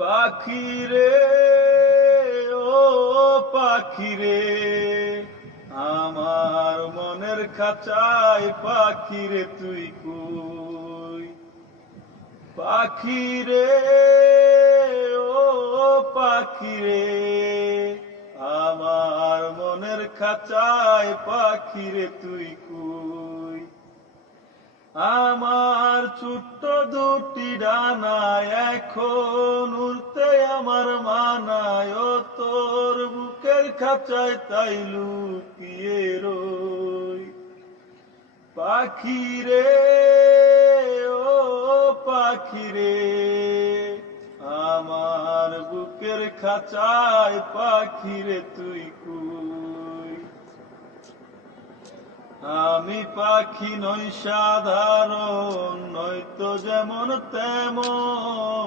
পাখিরে ও পাখিরে, আমার মনের খাঁচায় পাখিরে তুই কই? পাখিরে ও পাখিরে, আমার মনের খাঁচায় পাখিরে তুই কই? আমার ছোট্ট দুটি ডানায় এখন উড়তে আমার মানায়, ও তোর বুকের খাঁচায় তাই লুকিয়ে রই। পাখিরে ও পাখিরে, আমার বুকের খাঁচায় পাখিরে তুই কই? আমি পাখি নই সাধারণ, নয়তো যেমন তেমন।